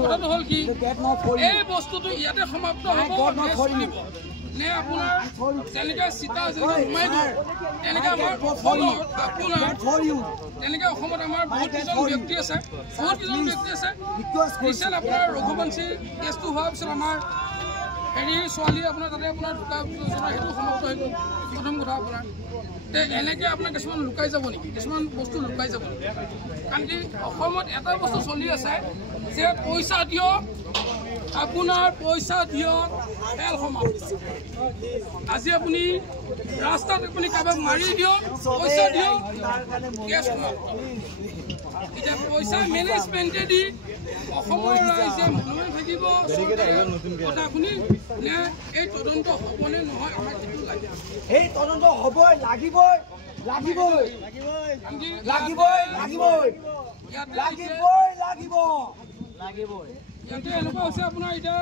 কথাটো হ'ল কি এই বস্তুটো ইয়াতে সমাপ্ত হ'ব নে আপোনাৰ যেনেকৈ চিতা যেনেকৈ সোমাই দিওঁ তেনেকৈ আমাৰ অসমত আমাৰ বহুত কেইজন ব্যক্তি আছে ৰিচেণ্ট আপোনাৰ ৰঘুবংশী কেছটো হোৱাৰ পিছত আমাৰ হেৰিৰ ছোৱালী আপোনাৰ তাতে আপোনাৰ ঢুকা সেইটো সমাপ্ত হৈ গ'ল প্ৰথম কথা আপোনাৰ এনেকৈ আপোনাৰ কিছুমান লুকাই যাব নেকি কিছুমান বস্তু লুকাই যাব নেকি কাৰণ কি অসমত এটা বস্তু চলি আছে যে পইচা দিয়ক আপোনাৰ পইচা দিয়ক খেল সমাপ্ত আজি আপুনি ৰাস্তাত আপুনি কাৰোবাক মাৰি দিয়ক পইচা দিয়ক কেছ সমাপ্ত এতিয়া পইচা মেনেজমেণ্টেদি অসমৰ ৰাইজে মনে থাকিব কথা শুনি নে এই তদন্ত হ'বনে নহয় আমাক সেইটো লাগে এই তদন্ত হ'বই লাগিবই ইয়াতে এনেকুৱা হৈছে আপোনাৰ এতিয়া